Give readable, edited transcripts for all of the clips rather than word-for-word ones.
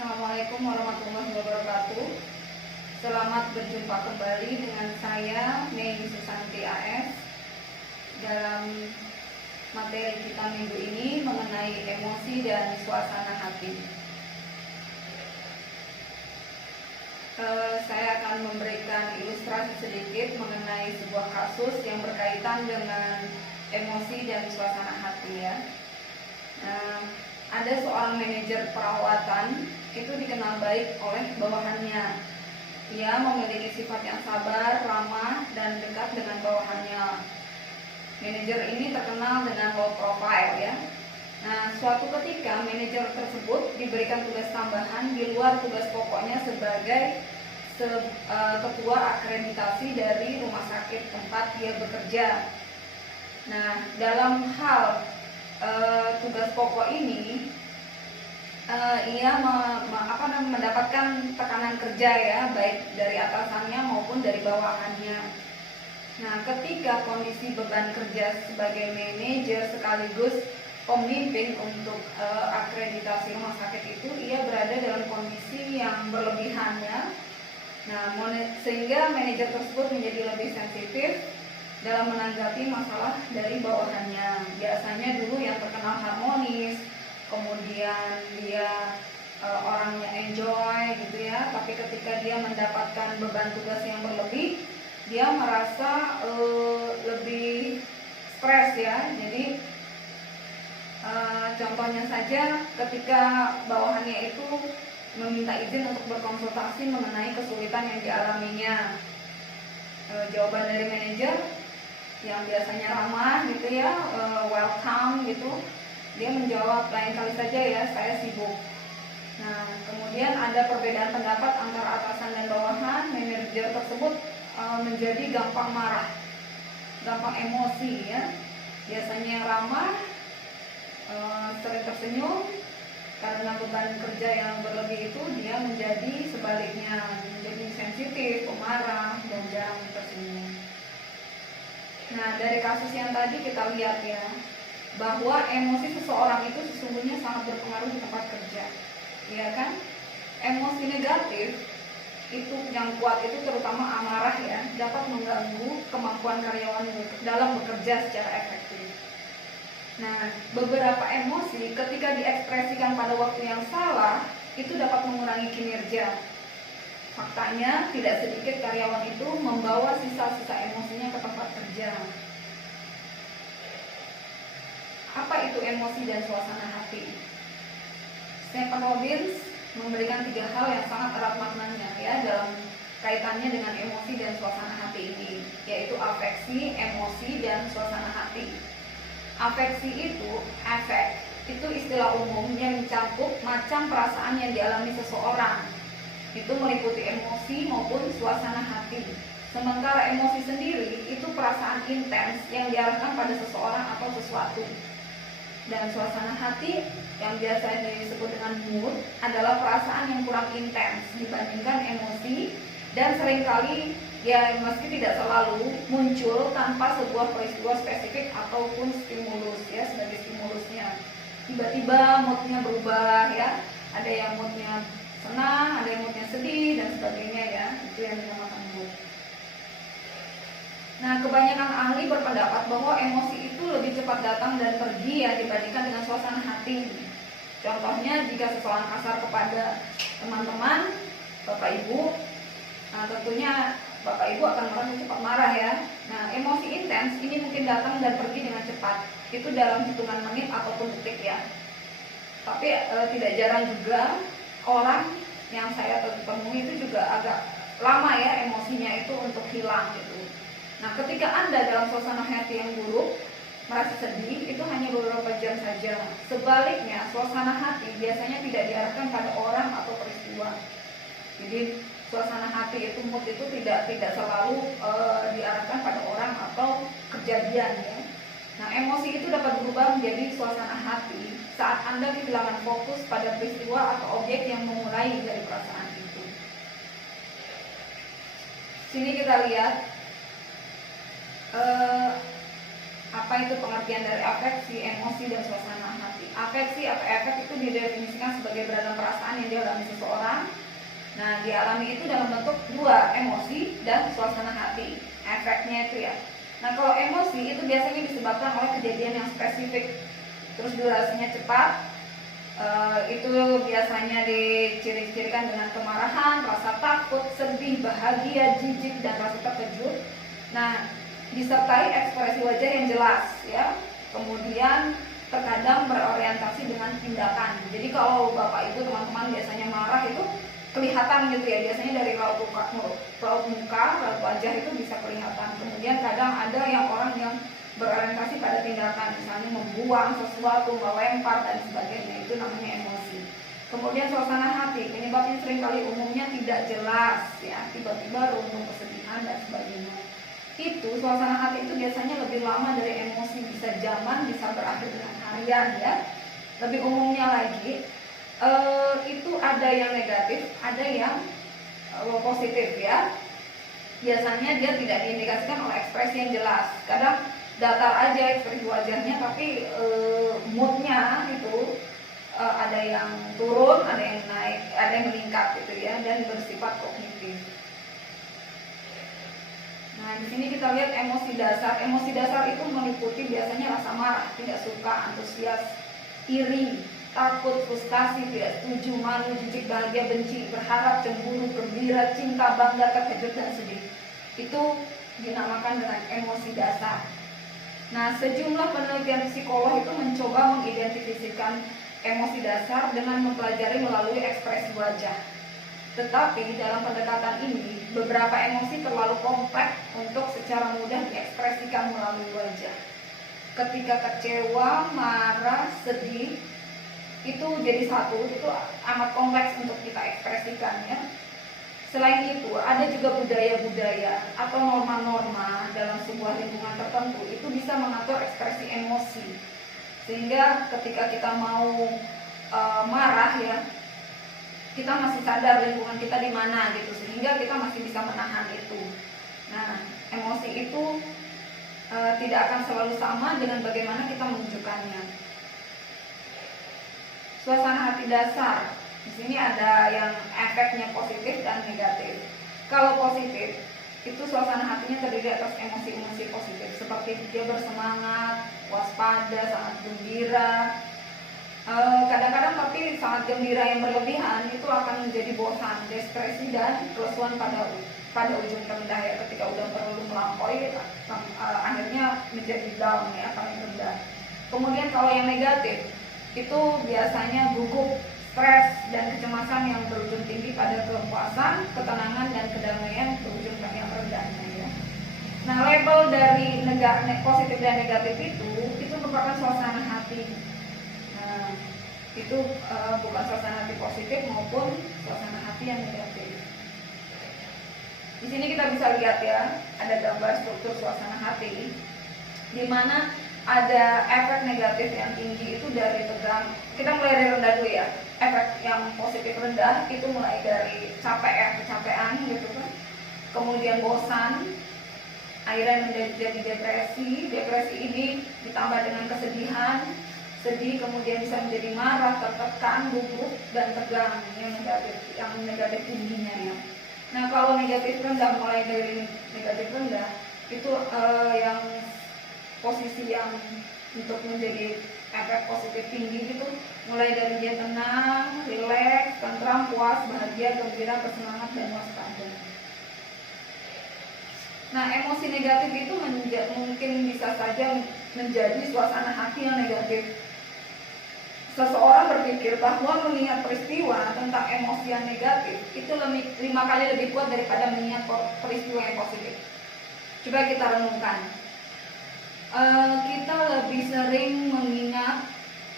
Assalamualaikum warahmatullahi wabarakatuh. Selamat berjumpa kembali dengan saya Mei Susanti AS dalam materi kita minggu ini mengenai emosi dan suasana hati. Saya akan memberikan ilustrasi sedikit mengenai sebuah kasus yang berkaitan dengan emosi dan suasana hati ya. Ada seorang manajer perawatan itu dikenal baik oleh bawahannya. Ia memiliki sifat yang sabar, ramah, dan dekat dengan bawahannya. Manajer ini terkenal dengan low profile ya. Suatu ketika manajer tersebut diberikan tugas tambahan di luar tugas pokoknya sebagai ketua akreditasi dari rumah sakit tempat dia bekerja. Dalam hal tugas pokok ini ia mendapatkan tekanan kerja ya, baik dari atasannya maupun dari bawahannya. Ketika kondisi beban kerja sebagai manajer sekaligus pemimpin untuk akreditasi rumah sakit itu, ia berada dalam kondisi yang berlebihan ya. Sehingga manajer tersebut menjadi lebih sensitif dalam menanggapi masalah dari bawahannya. Biasanya dulu yang terkenal harmonis, kemudian dia orangnya enjoy gitu ya, tapi ketika dia mendapatkan beban tugas yang berlebih, dia merasa lebih stres ya. Jadi contohnya saja ketika bawahannya itu meminta izin untuk berkonsultasi mengenai kesulitan yang dialaminya, jawaban dari manajer yang biasanya ramah gitu ya, welcome gitu, dia menjawab lain kali saja ya, saya sibuk. Kemudian ada perbedaan pendapat antara atasan dan bawahan. Manajer tersebut menjadi gampang marah, gampang emosi ya. Biasanya ramah, sering tersenyum. Karena beban kerja yang berlebih itu, dia menjadi sebaliknya, menjadi sensitif, pemarah, dan jarang tersenyum. Dari kasus yang tadi kita lihat ya, bahwa emosi seseorang itu sesungguhnya sangat berpengaruh di tempat kerja, ya kan? Emosi negatif itu yang kuat itu terutama amarah ya, dapat mengganggu kemampuan karyawan dalam bekerja secara efektif. Beberapa emosi ketika diekspresikan pada waktu yang salah itu dapat mengurangi kinerja. Faktanya tidak sedikit karyawan itu membawa sisa-sisa emosinya ke tempat kerja. Apa itu emosi dan suasana hati? Stephen Robbins memberikan 3 hal yang sangat erat maknanya ya dalam kaitannya dengan emosi dan suasana hati ini, yaitu afeksi, emosi, dan suasana hati. Afeksi itu, afek, itu istilah umum yang mencakup macam perasaan yang dialami seseorang. Itu meliputi emosi maupun suasana hati. Sementara emosi sendiri itu perasaan intens yang diarahkan pada seseorang atau sesuatu. Dan suasana hati yang biasa disebut dengan mood adalah perasaan yang kurang intens dibandingkan emosi, dan seringkali ya meski tidak selalu muncul tanpa sebuah peristiwa spesifik ataupun stimulus ya, sebagai stimulusnya. Tiba-tiba moodnya berubah ya, ada yang moodnya senang, ada yang moodnya sedih, dan sebagainya ya, itu yang dinamakan mood. Kebanyakan ahli berpendapat bahwa emosi itu lebih cepat datang dan pergi ya dibandingkan dengan suasana hati. Contohnya jika seseorang kasar kepada teman-teman, bapak ibu, tentunya bapak ibu akan merasa cepat marah ya. Emosi intens ini mungkin datang dan pergi dengan cepat, itu dalam hitungan menit ataupun detik ya. Tapi tidak jarang juga orang yang saya temui itu juga agak lama ya emosinya itu untuk hilang gitu. Ketika Anda dalam suasana hati yang buruk, merasa sedih, itu hanya beberapa jam saja. Sebaliknya, suasana hati biasanya tidak diarahkan pada orang atau peristiwa. Jadi suasana hati itu, mood itu tidak selalu diarahkan pada orang atau kejadian ya. Emosi itu dapat berubah menjadi suasana hati saat Anda kehilangan fokus pada peristiwa atau objek yang memulai dari perasaan itu. Sini kita lihat apa itu pengertian dari afeksi, emosi, dan suasana hati. Afeksi atau efek itu didefinisikan sebagai beragam perasaan perasaan yang dialami seseorang. Nah, dialami itu dalam bentuk dua, emosi dan suasana hati. Efeknya itu ya. Nah, kalau emosi itu biasanya disebabkan oleh kejadian yang spesifik, terus durasinya cepat. Itu biasanya diciri-cirikan dengan kemarahan, rasa takut, sedih, bahagia, jijik, dan rasa terkejut. Nah, disertai ekspresi wajah yang jelas ya. Kemudian terkadang berorientasi dengan tindakan. Jadi kalau Bapak Ibu teman-teman biasanya marah itu kelihatan gitu ya, biasanya dari raut muka, raut wajah itu bisa kelihatan. Kemudian kadang ada yang orang yang berorientasi pada tindakan, misalnya membuang sesuatu, melempar dan sebagainya, itu namanya emosi. Kemudian suasana hati, penyebabnya seringkali umumnya tidak jelas ya, tiba-tiba runtuh kesedihan dan sebagainya. Itu suasana hati itu biasanya lebih lama dari emosi, bisa zaman, bisa berakhir dengan harian ya. Lebih umumnya lagi itu ada yang negatif, ada yang positif ya. Biasanya dia tidak diindikasikan oleh ekspresi yang jelas. Kadang datar aja ekspresi wajahnya, tapi moodnya itu ada yang turun, ada yang naik, ada yang meningkat gitu ya, dan bersifat kognitif. Nah, di sini kita lihat emosi dasar. Emosi dasar itu meliputi biasanya rasa marah, tidak suka, antusias, iri, takut, frustasi, tidak setuju, malu, jijik, bahagia, benci, berharap, cemburu, gembira, cinta, bangga, terkejut, dan sedih. Itu dinamakan dengan emosi dasar. Nah, sejumlah penelitian psikolog itu mencoba mengidentifikasikan emosi dasar dengan mempelajari melalui ekspresi wajah. Tetapi dalam pendekatan ini, beberapa emosi terlalu kompleks untuk secara mudah diekspresikan melalui wajah. Ketika kecewa, marah, sedih, itu jadi satu, itu amat kompleks untuk kita ekspresikan ya. Selain itu, ada juga budaya-budaya atau norma-norma dalam sebuah lingkungan tertentu itu bisa mengatur ekspresi emosi. Sehingga ketika kita mau marah ya, kita masih sadar lingkungan kita di mana gitu, sehingga kita masih bisa menahan itu. Nah, emosi itu tidak akan selalu sama dengan bagaimana kita menunjukkannya. Suasana hati dasar. Di sini ada yang efeknya positif dan negatif. Kalau positif, itu suasana hatinya terdiri atas emosi-emosi positif, seperti dia bersemangat, waspada, sangat gembira. Kadang-kadang tapi sangat gembira yang berlebihan itu akan menjadi bosan, depresi, dan kelesuan pada ujung terendah ya. Ketika udah terlalu melampaui, akhirnya menjadi down ya, paling rendah. Kemudian kalau yang negatif, itu biasanya gugup, stres, dan kecemasan yang berujung tinggi pada kepuasan, ketenangan, dan kedamaian berujung pada yang rendahnya ya. Nah, label dari positif dan negatif itu merupakan suasana hati. Nah, itu bukan suasana hati positif maupun suasana hati yang negatif. Di sini kita bisa lihat ya, ada gambar struktur suasana hati, di mana ada efek negatif yang tinggi itu dari tegang. Kita mulai dari rendah dulu ya. Efek yang positif rendah itu mulai dari capek ya, kecapean gitu kan. Kemudian bosan, akhirnya menjadi depresi. Depresi ini ditambah dengan kesedihan, sedih, kemudian bisa menjadi marah, tertekan, gugup, dan tegang. Yang negatif tingginya ya. Nah, kalau negatif rendah, mulai dari negatif rendah itu yang posisi yang untuk menjadi efek positif tinggi itu mulai dari dia tenang, rileks, tentram, puas, bahagia, gembira, bersemangat, dan waspada. Nah, emosi negatif itu mungkin bisa saja menjadi suasana hati yang negatif. Seseorang berpikir bahwa mengingat peristiwa tentang emosi yang negatif itu 5 kali lebih kuat daripada mengingat peristiwa yang positif. Coba kita renungkan. Kita lebih sering mengingat,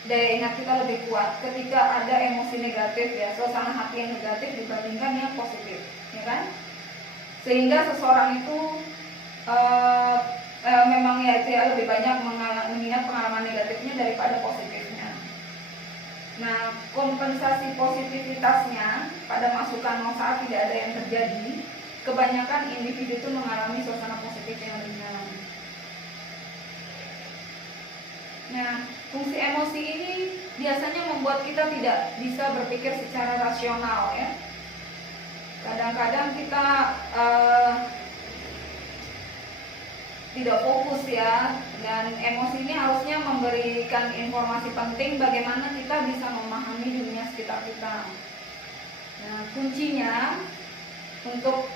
daya ingat kita lebih kuat ketika ada emosi negatif ya, suasana hati yang negatif dibandingkan yang positif, ya kan? Sehingga seseorang itu memang ya itu ya lebih banyak mengingat pengalaman negatifnya daripada positifnya. Nah, kompensasi positivitasnya pada masukan saat tidak ada yang terjadi, kebanyakan individu itu mengalami suasana positif yang ringan. Nah, Fungsi emosi ini biasanya membuat kita tidak bisa berpikir secara rasional ya. Kadang-kadang kita tidak fokus ya, dan emosi ini harusnya memberikan informasi penting bagaimana kita bisa memahami dunia sekitar kita. Nah, kuncinya untuk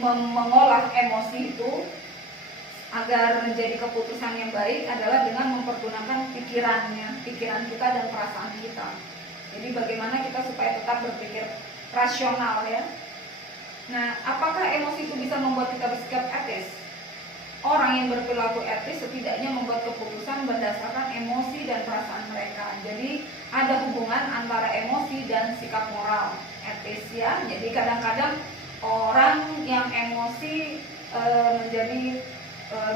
mengolah emosi itu agar menjadi keputusan yang baik adalah dengan mempergunakan pikiran kita dan perasaan kita. Jadi bagaimana kita supaya tetap berpikir rasional ya. Nah, apakah emosi itu bisa membuat kita bersikap etis? Orang yang berperilaku etis setidaknya membuat keputusan berdasarkan emosi dan perasaan mereka. Jadi ada hubungan antara emosi dan sikap moral etis ya. Jadi kadang-kadang orang yang emosi menjadi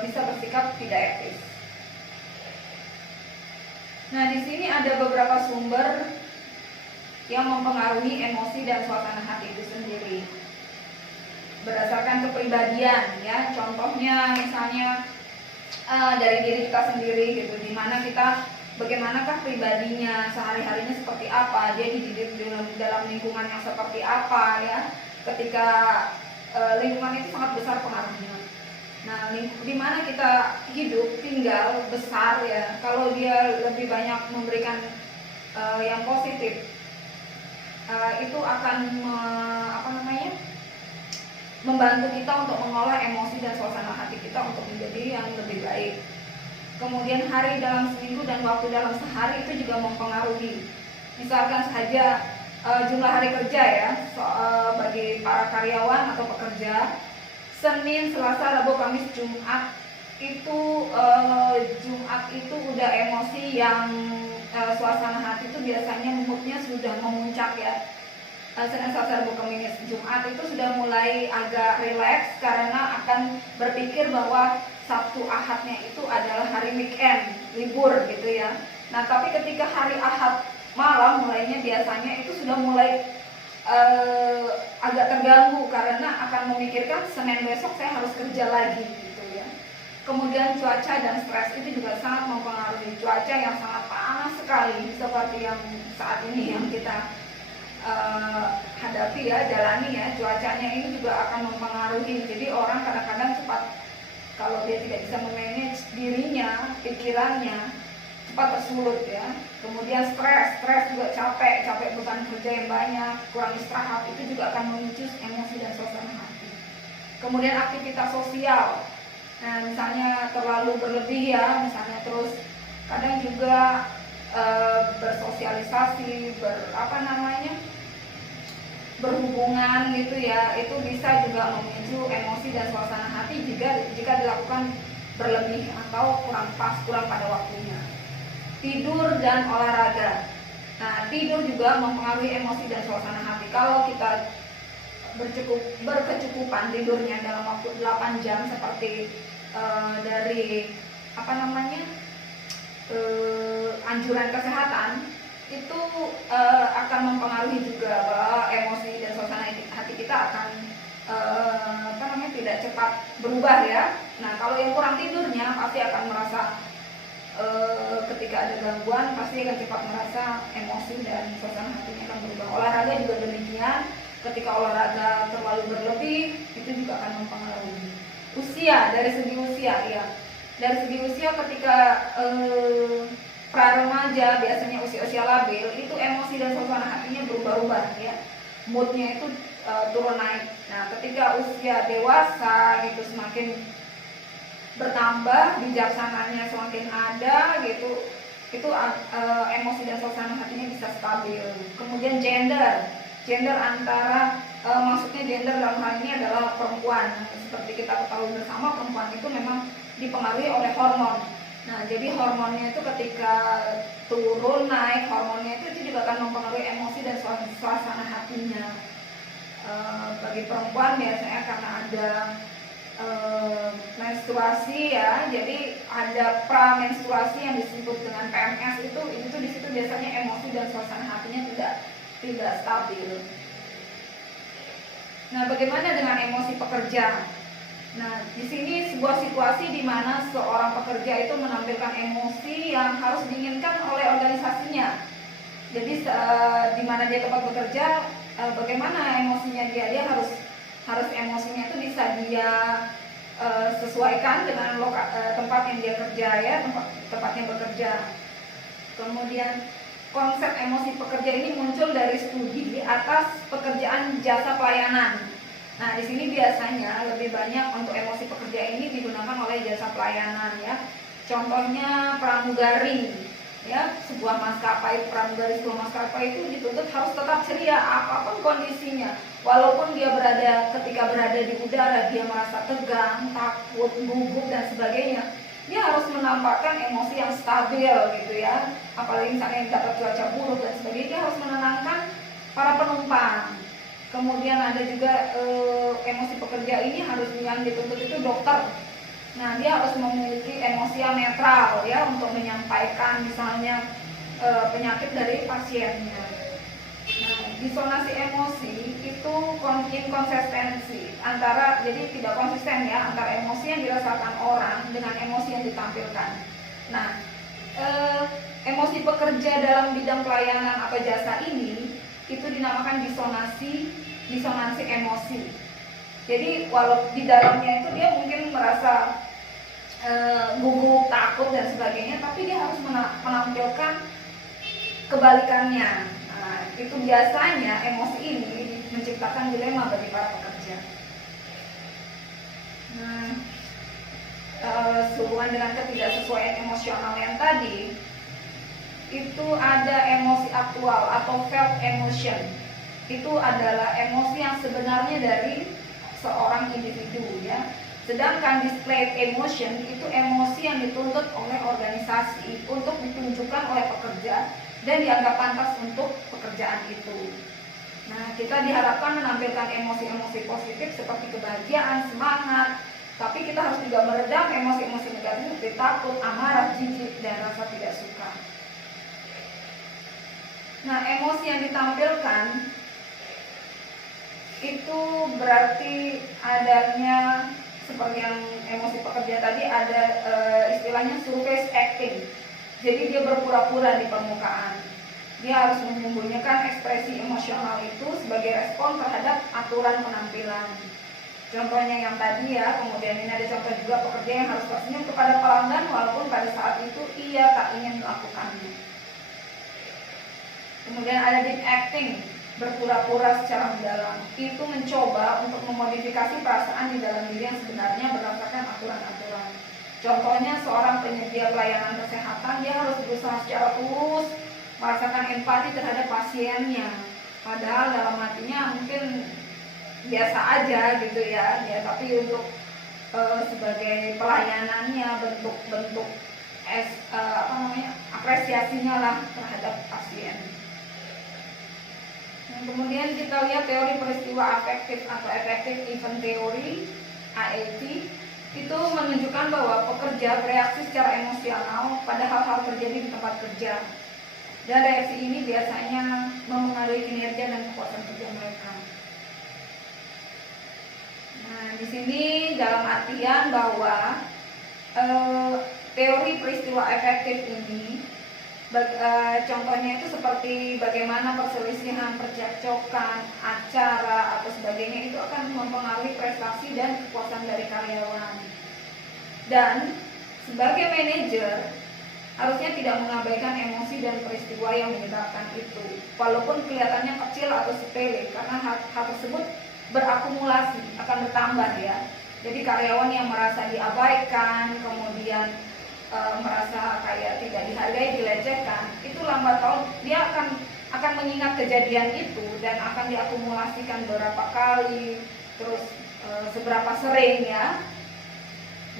bisa bersikap tidak etis. Nah, di sini ada beberapa sumber yang mempengaruhi emosi dan suasana hati itu sendiri. Berdasarkan kepribadian ya, contohnya misalnya dari diri kita sendiri gitu, dimana kita bagaimanakah pribadinya, sehari-harinya seperti apa, dia dididik dalam lingkungan yang seperti apa ya. Ketika lingkungan itu sangat besar pengaruhnya. Nah, di mana kita hidup, tinggal, besar ya, kalau dia lebih banyak memberikan yang positif, itu akan membantu kita untuk mengolah emosi dan suasana hati kita untuk menjadi yang lebih baik. Kemudian hari dalam seminggu dan waktu dalam sehari itu juga mempengaruhi. Misalkan saja jumlah hari kerja ya, bagi para karyawan atau pekerja, Senin, Selasa, Rabu, Kamis, Jumat itu udah emosi yang suasana hati itu biasanya moodnya sudah memuncak ya. Senin, Selasa, Rabu, Kamis, Jumat itu sudah mulai agak rileks karena akan berpikir bahwa Sabtu Ahadnya itu adalah hari weekend, libur gitu ya. Nah, tapi ketika hari Ahad malam mulainya biasanya itu sudah mulai agak terganggu karena akan memikirkan Senin besok saya harus kerja lagi gitu ya. Kemudian cuaca dan stres itu juga sangat mempengaruhi. Cuaca yang sangat panas sekali seperti yang saat ini yang kita hadapi ya, jalani ya, cuacanya ini juga akan mempengaruhi. Jadi orang kadang-kadang cepat, kalau dia tidak bisa memanage dirinya, pikirannya cepat tersulut ya. Kemudian stres juga capek beban kerja yang banyak, kurang istirahat, itu juga akan memicu emosi dan suasana hati. Kemudian aktivitas sosial, nah misalnya terlalu berlebih ya, misalnya terus kadang juga bersosialisasi, berhubungan gitu ya, itu bisa juga memicu emosi dan suasana hati jika dilakukan berlebih atau kurang pada waktunya. Tidur dan olahraga. Nah, tidur juga mempengaruhi emosi dan suasana hati. Kalau kita berkecukupan tidurnya dalam waktu 8 jam seperti dari anjuran kesehatan, itu akan mempengaruhi juga bahwa emosi dan suasana hati kita akan tidak cepat berubah ya. Nah, kalau yang kurang tidurnya pasti akan merasa ketika ada gangguan pasti akan cepat merasa emosi dan suasana hatinya akan berubah. Olahraga juga demikian, ketika olahraga terlalu berlebih itu juga akan mempengaruhi. Dari segi usia ketika pra-remaja, biasanya usia labil, itu emosi dan suasana hatinya berubah-ubah ya, moodnya itu turun naik. Nah, ketika usia dewasa itu semakin bertambah, bijaksananya semakin ada gitu, itu emosi dan suasana hatinya bisa stabil. Kemudian gender antara maksudnya gender dalam hal ini adalah perempuan. Seperti kita ketahui bersama, perempuan itu memang dipengaruhi oleh hormon. Nah, jadi hormonnya itu ketika turun naik, hormonnya itu juga akan mempengaruhi emosi dan suasana hatinya. Bagi perempuan biasanya karena ada menstruasi ya, jadi ada pra-menstruasi yang disebut dengan PMS, itu di situ biasanya emosi dan suasana hatinya tidak stabil. Nah, bagaimana dengan emosi pekerja? Nah, di sini sebuah situasi di mana seorang pekerja itu menampilkan emosi yang harus diinginkan oleh organisasinya. Jadi di mana dia tempat bekerja, bagaimana emosinya dia harus emosinya itu bisa dia sesuaikan dengan tempat yang dia kerja ya, tempatnya bekerja. Kemudian konsep emosi pekerja ini muncul dari studi atas pekerjaan jasa pelayanan. Nah, di sini biasanya lebih banyak untuk emosi pekerja ini digunakan oleh jasa pelayanan ya. Contohnya pramugari ya, sebuah maskapai, pramugari sebuah maskapai itu dituntut harus tetap ceria apapun kondisinya. Walaupun dia ketika berada di udara dia merasa tegang, takut, gugup dan sebagainya, dia harus menampakkan emosi yang stabil gitu ya. Apalagi misalnya dapat cuaca buruk dan sebagainya, dia harus menenangkan para penumpang. Kemudian ada juga emosi pekerja ini harus yang dituntut itu dokter. Nah, dia harus memiliki emosi yang netral ya untuk menyampaikan misalnya penyakit dari pasiennya. Nah, disonasi emosi itu inkonsistensi antara, jadi tidak konsisten ya antara emosi yang dirasakan orang dengan emosi yang ditampilkan. Nah, emosi pekerja dalam bidang pelayanan atau jasa ini itu dinamakan disonansi emosi. Jadi walau di dalamnya itu dia mungkin merasa gugup, takut dan sebagainya, tapi dia harus menampilkan kebalikannya. Nah, itu biasanya emosi ini menciptakan dilema bagi para pekerja. Nah, sehubungan dengan ketidaksesuaian emosional yang tadi, itu ada emosi aktual atau felt emotion. Itu adalah emosi yang sebenarnya dari seorang individu ya. Sedangkan displayed emotion itu emosi yang dituntut oleh organisasi untuk ditunjukkan oleh pekerja dan dianggap pantas untuk pekerjaan itu. Nah, kita diharapkan menampilkan emosi-emosi positif seperti kebahagiaan, semangat, tapi kita harus juga meredam emosi-emosi negatif seperti takut, amarah, jijik, dan rasa tidak suka. Nah, emosi yang ditampilkan itu berarti adanya seperti yang emosi pekerja tadi ada istilahnya surface acting. Jadi dia berpura-pura di permukaan. Dia harus menyembunyikan ekspresi emosional itu sebagai respon terhadap aturan penampilan. Contohnya yang tadi ya, kemudian ini ada contoh juga pekerja yang harus tersenyum kepada pelanggan walaupun pada saat itu ia tak ingin melakukannya. Kemudian ada deep acting, berpura-pura secara mendalam. Itu mencoba untuk memodifikasi perasaan di dalam diri yang sebenarnya berdasarkan aturan-aturan. Contohnya seorang penyedia pelayanan kesehatan, dia harus berusaha secara tulus merasakan empati terhadap pasiennya. Padahal dalam hatinya mungkin biasa aja gitu ya, tapi untuk sebagai pelayanannya bentuk apresiasinya lah terhadap pasien. Kemudian kita lihat teori peristiwa afektif atau affective event theory (AET). Itu menunjukkan bahwa pekerja bereaksi secara emosional pada hal-hal terjadi di tempat kerja. Dan reaksi ini biasanya mempengaruhi kinerja dan kepuasan kerja mereka. Nah, di sini dalam artian bahwa teori peristiwa afektif ini contohnya itu seperti bagaimana perselisihan, percekcokan, acara atau sebagainya itu akan mempengaruhi prestasi dan kepuasan dari karyawan. Dan sebagai manajer harusnya tidak mengabaikan emosi dan peristiwa yang menyebabkan itu, walaupun kelihatannya kecil atau sepele, karena hal tersebut berakumulasi, akan bertambah ya. Jadi karyawan yang merasa diabaikan, kemudian merasa kayak tidak dihargai, dilecehkan, itu lambat laun dia akan mengingat kejadian itu dan akan diakumulasikan beberapa kali, terus seberapa sering ya,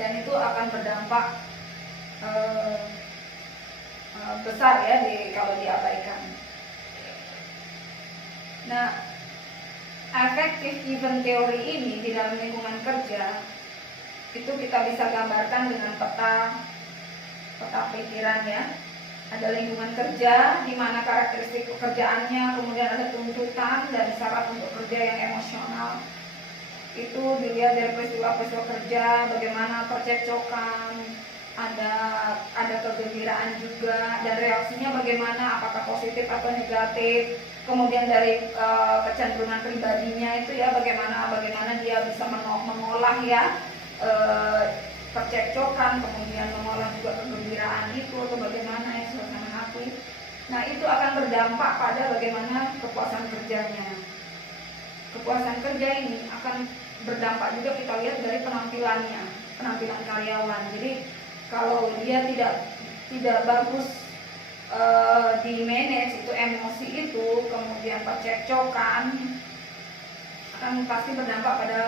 dan itu akan berdampak besar ya kalau diabaikan. Nah, affective event theory ini di dalam lingkungan kerja itu kita bisa gambarkan dengan peta pikiran ya. Ada lingkungan kerja di mana karakteristik pekerjaannya, kemudian ada tuntutan dan syarat untuk kerja yang emosional. itu dilihat dari peristiwa-peristiwa kerja, bagaimana percekcokan, ada kegembiraan juga, dan reaksinya bagaimana, apakah positif atau negatif. Kemudian dari kecenderungan pribadinya itu ya, bagaimana dia bisa mengolah ya percekcokan, kemudian mengolah juga kegembiraan itu, atau bagaimana ya suasana hati. Nah, itu akan berdampak pada bagaimana kepuasan kerjanya. Kepuasan kerja ini akan berdampak juga, kita lihat dari penampilannya, penampilan karyawan. Jadi kalau dia tidak bagus di manage itu emosi itu, kemudian percekcokan, akan pasti berdampak pada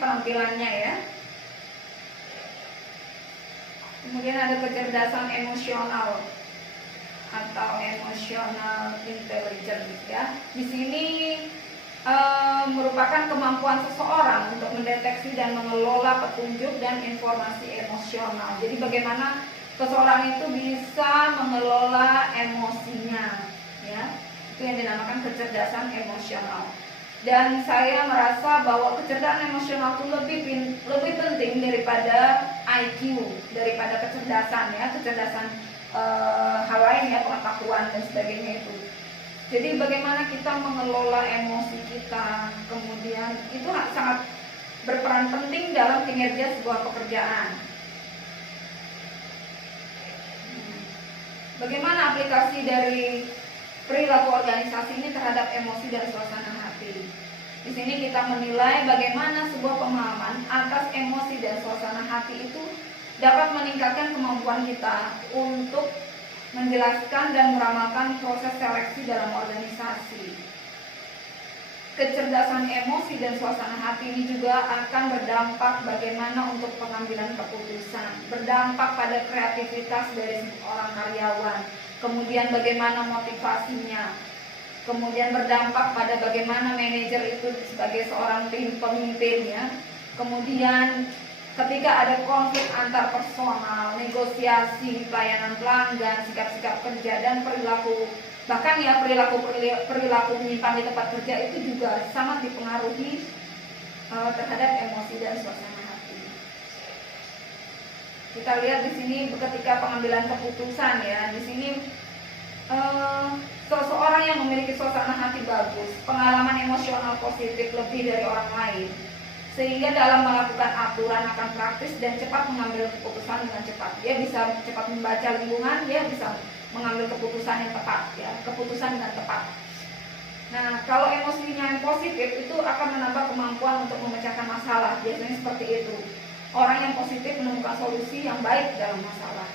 penampilannya ya. Kemudian ada kecerdasan emosional atau emotional intelligence ya. Di sini merupakan kemampuan seseorang untuk mendeteksi dan mengelola petunjuk dan informasi emosional. Jadi bagaimana seseorang itu bisa mengelola emosinya ya. Itu yang dinamakan kecerdasan emosional. Dan saya merasa bahwa kecerdasan emosional itu lebih penting daripada IQ, daripada kecerdasan ya, kecerdasan hal lain ya, pengetahuan dan sebagainya itu. Jadi bagaimana kita mengelola emosi kita, kemudian itu sangat berperan penting dalam kinerja sebuah pekerjaan. Bagaimana aplikasi dari perilaku organisasi ini terhadap emosi dan suasana hati? Di sini kita menilai bagaimana sebuah pemahaman atas emosi dan suasana hati itu dapat meningkatkan kemampuan kita untuk menjelaskan dan meramalkan proses seleksi dalam organisasi. Kecerdasan emosi dan suasana hati ini juga akan berdampak bagaimana untuk pengambilan keputusan, berdampak pada kreativitas dari seorang karyawan, kemudian bagaimana motivasinya, kemudian berdampak pada bagaimana manajer itu sebagai seorang pemimpin ya. Kemudian ketika ada konflik antar personal, negosiasi, pelayanan pelanggan, sikap-sikap kerja dan perilaku, bahkan ya perilaku menyimpang di tempat kerja itu juga sangat dipengaruhi terhadap emosi dan suasana hati. Kita lihat di sini ketika pengambilan keputusan ya, di sini seseorang yang memiliki suasana hati bagus, pengalaman emosional positif lebih dari orang lain, sehingga dalam melakukan aturan akan praktis dan cepat mengambil keputusan dengan cepat. Dia bisa cepat membaca lingkungan, dia bisa mengambil keputusan yang tepat ya, keputusan dengan tepat. Nah, kalau emosinya yang positif itu akan menambah kemampuan untuk memecahkan masalah. Biasanya seperti itu. Orang yang positif menemukan solusi yang baik dalam masalah.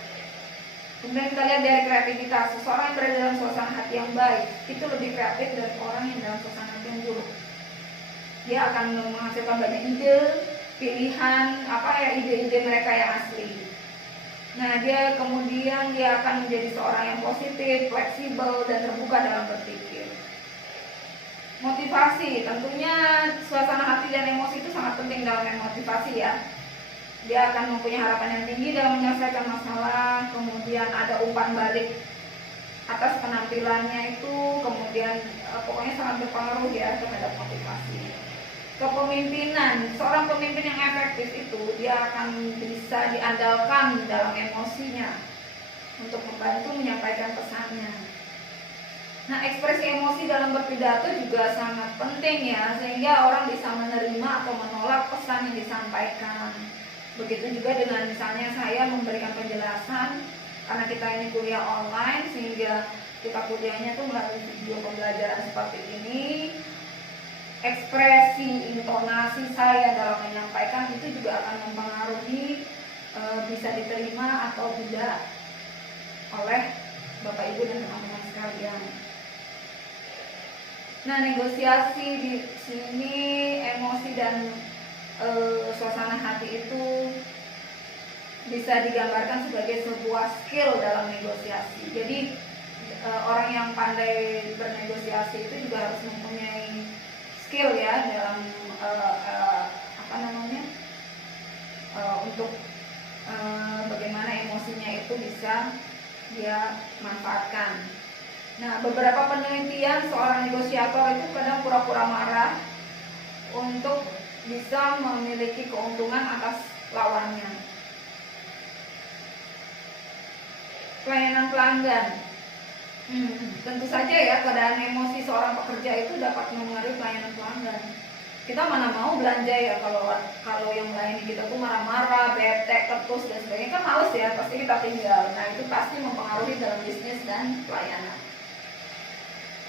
Kemudian kita lihat dari kreativitas. Seseorang yang berada dalam suasana hati yang baik itu lebih kreatif dari orang yang dalam suasana hati yang buruk. Dia akan menghasilkan banyak ide, pilihan, ide-ide mereka yang asli. Nah, dia akan menjadi seorang yang positif, fleksibel, dan terbuka dalam berpikir. Motivasi, tentunya suasana hati dan emosi itu sangat penting dalam motivasi ya. Dia akan mempunyai harapan yang tinggi dalam menyelesaikan masalah, kemudian ada umpan balik atas penampilannya itu, kemudian pokoknya sangat berpengaruh ya terhadap motivasi. Kepemimpinan, seorang pemimpin yang efektif itu dia akan bisa diandalkan dalam emosinya untuk membantu menyampaikan pesannya. Nah, ekspresi emosi dalam berpidato juga sangat penting ya, sehingga orang bisa menerima atau menolak pesan yang disampaikan. Begitu juga dengan misalnya saya memberikan penjelasan, karena kita ini kuliah online, sehingga kita kuliahnya tuh melalui video pembelajaran seperti ini. Ekspresi, intonasi saya dalam menyampaikan itu juga akan mempengaruhi bisa diterima atau tidak oleh Bapak Ibu dan teman-teman sekalian. Nah, negosiasi di sini, emosi dan suasana hati itu bisa digambarkan sebagai sebuah skill dalam negosiasi. Jadi orang yang pandai bernegosiasi itu juga harus mempunyai skill ya dalam untuk bagaimana emosinya itu bisa dia manfaatkan. Nah, beberapa penelitian seorang negosiator itu kadang pura-pura marah untuk bisa memiliki keuntungan atas lawannya. Pelayanan pelanggan. Tentu saja ya, keadaan emosi seorang pekerja itu dapat mempengaruhi pelayanan pelanggan. Kita mana mau belanja ya kalau yang melayani kita tuh marah-marah, bete, ketus dan sebagainya, kan males ya, pasti kita tinggal. Nah, itu pasti mempengaruhi dalam bisnis dan pelayanan.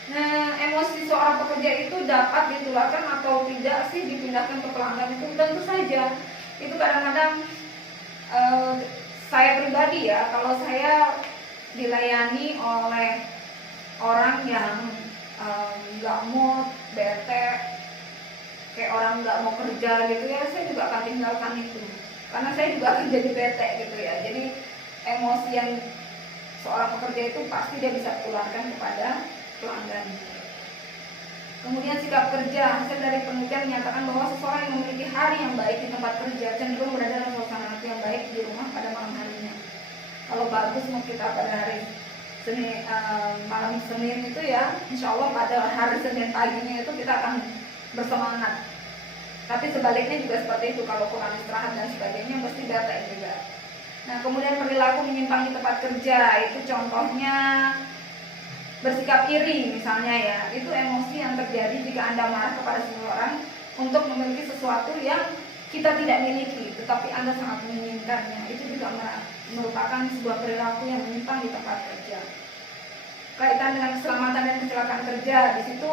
Nah, emosi seorang pekerja itu dapat ditularkan atau tidak sih dipindahkan ke pelanggan itu? Tentu saja. Itu kadang-kadang saya pribadi ya, kalau saya dilayani oleh orang yang nggak mood, bete, kayak orang nggak mau kerja gitu ya, saya juga akan tinggalkan itu, karena saya juga akan jadi bete gitu ya. Jadi emosi yang seorang pekerja itu pasti dia bisa tularkan kepada pelanggan. Kemudian sikap kerja. Hasil dari penelitian menyatakan bahwa seseorang yang memiliki hari yang baik di tempat kerja cenderung berada dalam suasana hati yang baik di rumah pada malam harinya. Kalau bagus mau kita pada hari Senin, malam Senin itu ya, insya Allah pada hari Senin paginya itu kita akan bersemangat. Tapi sebaliknya juga seperti itu, kalau kurang istirahat dan sebagainya pasti bete juga. Nah, kemudian perilaku menyimpang di tempat kerja, itu contohnya bersikap iri misalnya ya, itu emosi yang terjadi jika Anda marah kepada seseorang untuk memiliki sesuatu yang kita tidak miliki, tetapi Anda sangat menginginkannya. Itu juga merupakan sebuah perilaku yang menyimpang di tempat kerja. Kaitan dengan keselamatan dan kecelakaan kerja, di situ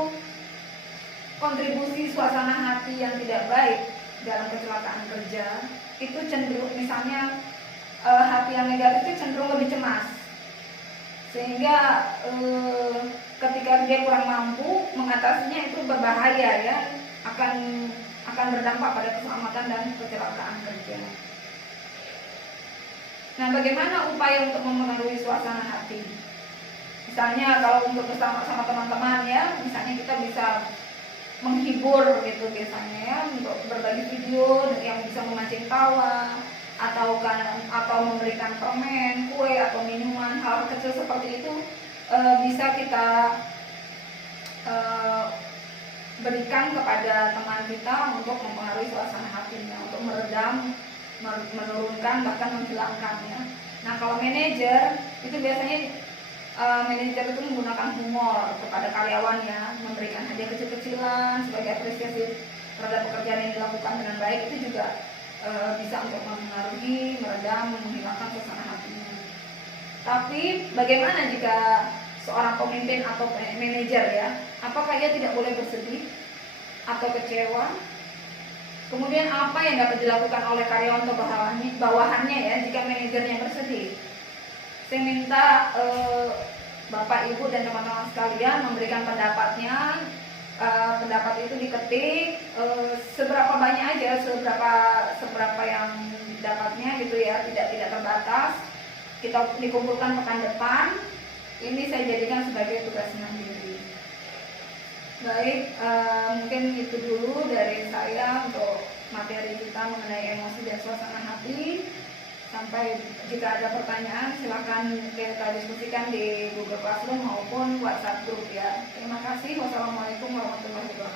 kontribusi suasana hati yang tidak baik dalam kecelakaan kerja itu cenderung, misalnya hati yang negatif itu cenderung lebih cemas, sehingga ketika dia kurang mampu mengatasinya itu berbahaya ya, akan berdampak pada keselamatan dan kecelakaan kerja. Nah, bagaimana upaya untuk memengaruhi suasana hati? Misalnya kalau untuk bersama sama teman-teman ya, misalnya kita bisa menghibur gitu biasanya ya, untuk berbagi video yang bisa memancing tawa, atau memberikan permen, kue atau minuman, hal kecil seperti itu bisa kita berikan kepada teman kita untuk mempengaruhi suasana hatinya, untuk meredam, menurunkan, bahkan menghilangkannya. Nah, kalau manajer itu biasanya manajer itu menggunakan humor kepada karyawannya, memberikan hadiah kecil-kecilan sebagai apresiasi terhadap pekerjaan yang dilakukan dengan baik, itu juga bisa untuk mempengaruhi, meredam, menghilangkan suasana hatinya. Tapi bagaimana jika seorang pemimpin atau manajer ya, apakah ia tidak boleh bersedih atau kecewa? Kemudian apa yang dapat dilakukan oleh karyawan atau bawahannya ya jika manajernya bersedih? Saya minta Bapak, Ibu, dan teman-teman sekalian memberikan pendapatnya. Pendapat itu diketik seberapa banyak aja, seberapa yang dapatnya gitu ya, tidak terbatas. Kita dikumpulkan pekan depan. Ini saya jadikan sebagai tugas mandiri. Baik, mungkin itu dulu dari saya untuk materi kita mengenai emosi dan suasana hati. Sampai jika ada pertanyaan silakan kita diskusikan di Google Classroom maupun WhatsApp group ya. Terima kasih. Wassalamualaikum warahmatullahi wabarakatuh.